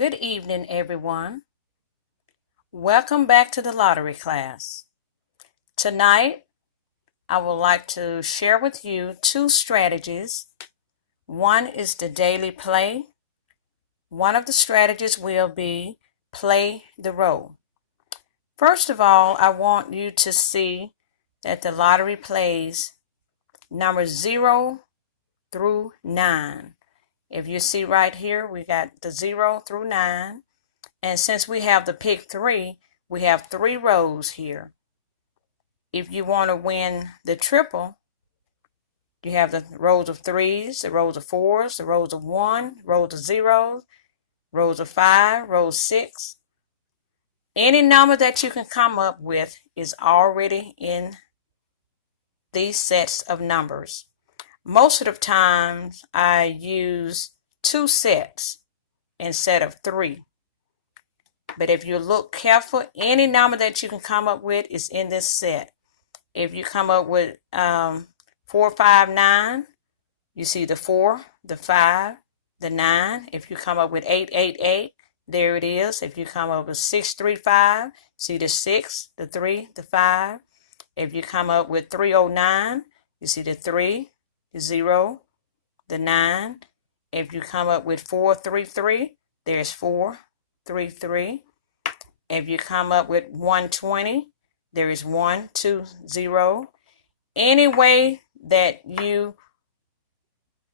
Good evening, everyone. Welcome back to the lottery class. Tonight, I would like to share with you two strategies. One is the daily play. One of the strategies will be play the row. First of all, I want you to see that the lottery plays numbers 0 through 9. If you see right here, we got the 0 through 9. And since we have the pick 3, we have 3 rows here. If you want to win the triple, you have the rows of 3s, the rows of 4s, the rows of 1, rows of 0s, rows of 5, rows 6. Any number that you can come up with is already in these sets of numbers. Most of the times I use 2 sets instead of 3. But if you look careful, any number that you can come up with is in this set. If you come up with 4, 5, 9, you see the 4, the 5, the 9. If you come up with 8, 8, 8, there it is. If you come up with 6, 3, 5, see the 6, the 3, the 5. If you come up with 309, you see the 3, the 0, the 9. If you come up with 433, there's 4, 3, 3. If you come up with 120, there is 1, 2, 0. Any way that you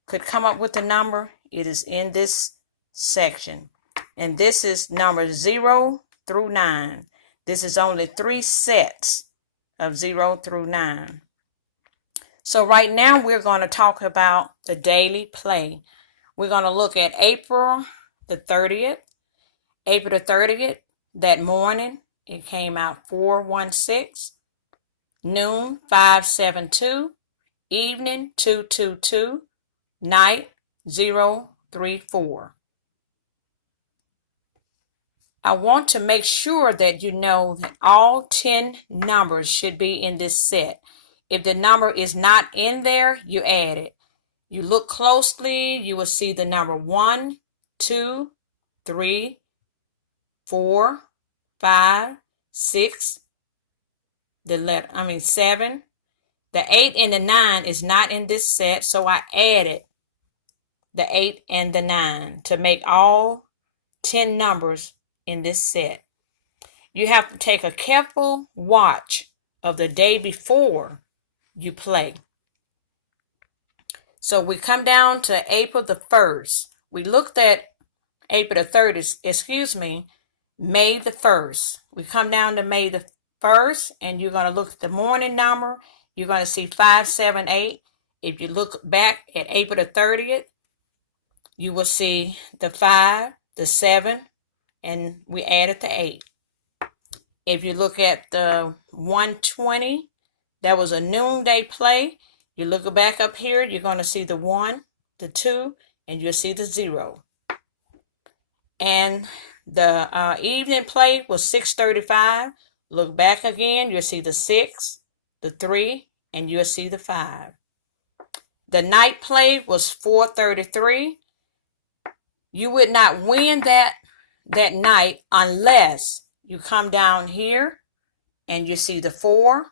could come up with the number, it is in this section. And this is number 0 through 9. This is only 3 sets of 0 through 9. So right now we're going to talk about the daily play. We're going to look at April the 30th. April the 30th, that morning, it came out 416. Noon, 572. Evening, 222. Night, 034. I want to make sure that you know that all 10 numbers should be in this set. If the number is not in there, you add it. You look closely, you will see the number 1, 2, 3, 4, 5, 6, 7. The 8 and the 9 is not in this set, so I added the 8 and the 9 to make all 10 numbers in this set. You have to take a careful watch of the day before you play. So we come down to April the 1st. We looked at April the 30th, May the 1st. We come down to May the 1st, and you're going to look at the morning number. You're going to see 578. If you look back at April the 30th, you will see the 5, the 7, and we added the 8. If you look at the 120, that was a noonday play. You look back up here, you're going to see the 1, the 2, and you'll see the 0. And the evening play was 6:35. Look back again, you'll see the 6, the 3, and you'll see the 5. The night play was 4:33. You would not win that night unless you come down here and you see the 4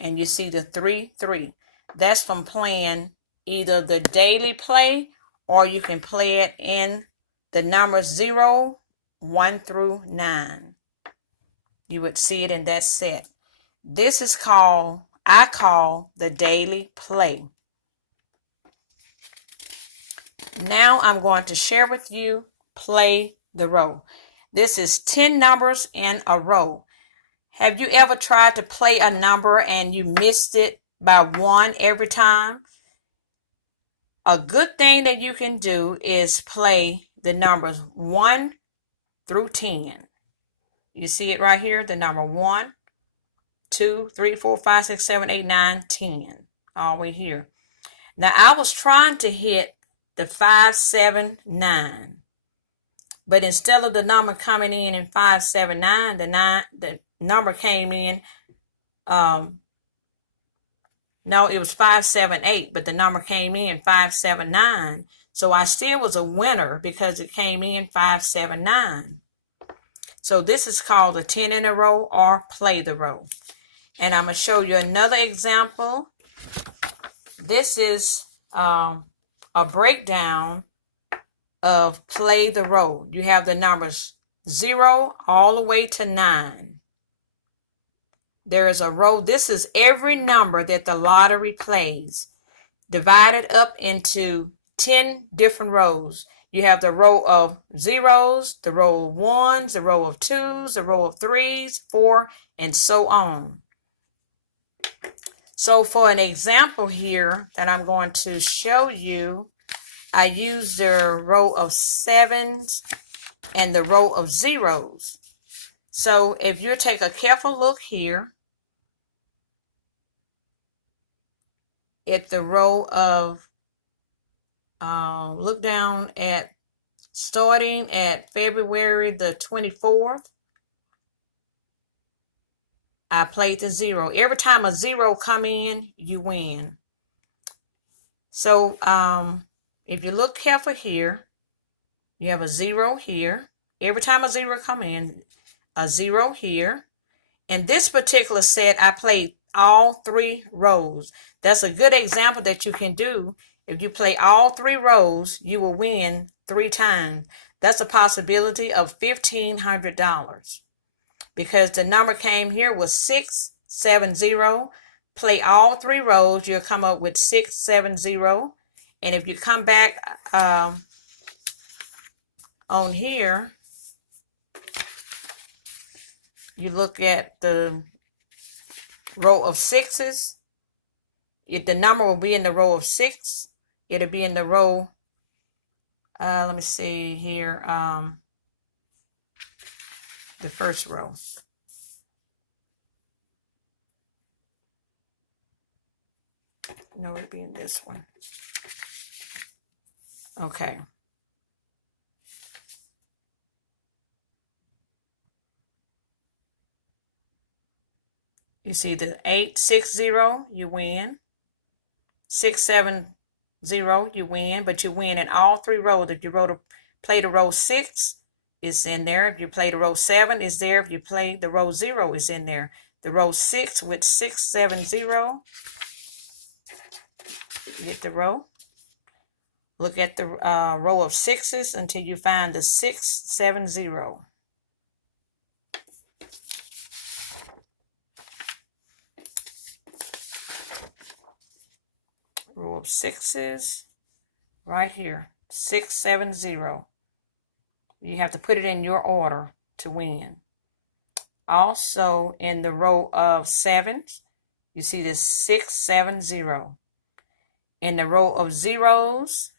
and you see the 3, 3. That's from playing either the daily play, or you can play it in the numbers 0, 1 through 9. You would see it in that set. This is I call the daily play. Now I'm going to share with you play the row. This is 10 numbers in a row. Have you ever tried to play a number and you missed it by 1 every time? A good thing that you can do is play the numbers 1 through 10. You see it right here, the number 1, 2, 3, 4, 5, 6, 7, 8, 9, 10. All the way here. Now I was trying to hit the 5, 7, 9. But instead of the number coming in 5, 7, 9, the number came in, no, it was 5, 7, 8, but the number came in 5, 7, 9. So I still was a winner because it came in 579. So this is called a 10 in a row or play the row. And I'm going to show you another example. This is a breakdown of play the row. You have the numbers 0 all the way to 9. There is a row. This is every number that the lottery plays, divided up into 10 different rows. You have the row of zeros, the row of ones, the row of twos, the row of threes, 4, and so on. So for an example here that I'm going to show you, I use the row of sevens and the row of zeros. So if you take a careful look here at the row of, look down at starting at February the 24th, I played the 0. Every time a 0 come in, you win. So if you look careful here, you have a 0 here. Every time a 0 come in, a 0 here. In this particular set, I played all 3 rows. That's a good example that you can do. If you play all 3 rows, you will win 3 times. That's a possibility of $1,500. Because the number came here was 670. Play all 3 rows, you'll come up with 670. And if you come back on here, you look at the row of 6s. The number will be in the row of 6. It'll be in the row, let me see here, the first row. No, it'll be in this one. Okay. You see the 860, you win. 670, you win, but you win in all 3 rows. If you play the row 6, it's in there. If you play the row 7, it's there. If you play the row 0, it's in there. The row 6 with 670, get the row. Look at the row of 6s until you find the 670. Row of 6s right here, 670. You have to put it in your order to win. Also in the row of 7s, you see this 670. In the row of zeros,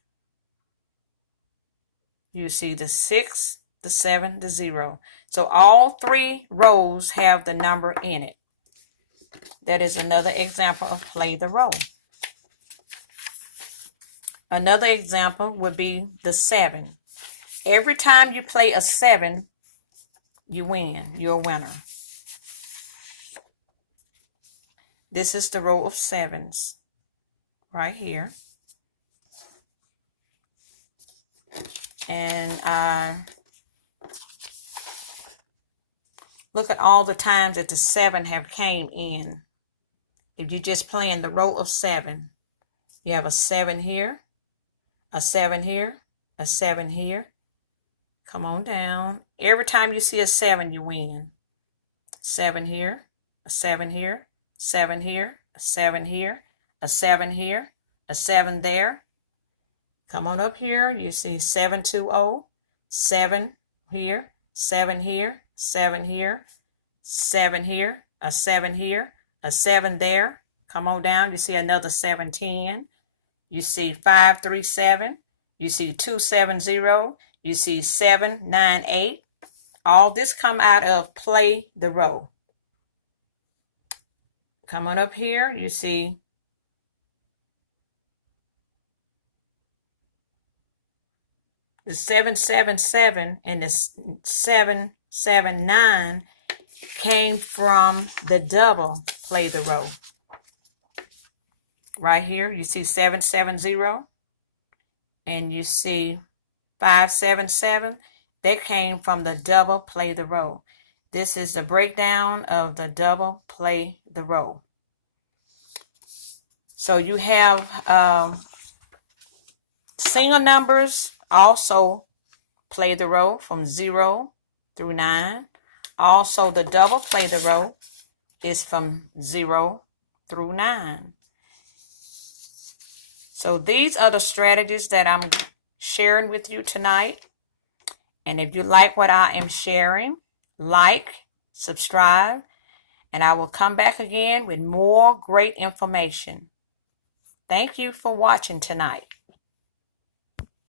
you see the 6, the 7, the 0. So all 3 rows have the number in it. That is another example of play the row. Another example would be the 7. Every time you play a 7, you win. You're a winner. This is the row of 7s right here. And look at all the times that the 7 have came in. If you're just playing the row of 7, you have a 7 here, a 7 here, a 7 here. Come on down. Every time you see a 7, you win. 7 here, a 7 here, 7 here, a 7 here, a 7 here, a 7 there. Come on up here. You see 720, 7 here, 7 here, 7 here, 7 here, a 7 here, a 7 there. Come on down. You see another 710. You see 537. You see 270. You see 798. All this come out of play the row. Come on up here. You see the 777 and the 779 came from the double play the row. Right here, you see 770. and you see 577, they came from the double play the role. This is the breakdown of the double play the role. So you have single numbers also play the role from 0 through 9. Also, the double play the role is from 0 through 9. So these are the strategies that I'm sharing with you tonight. And if you like what I am sharing, like, subscribe, and I will come back again with more great information. Thank you for watching tonight.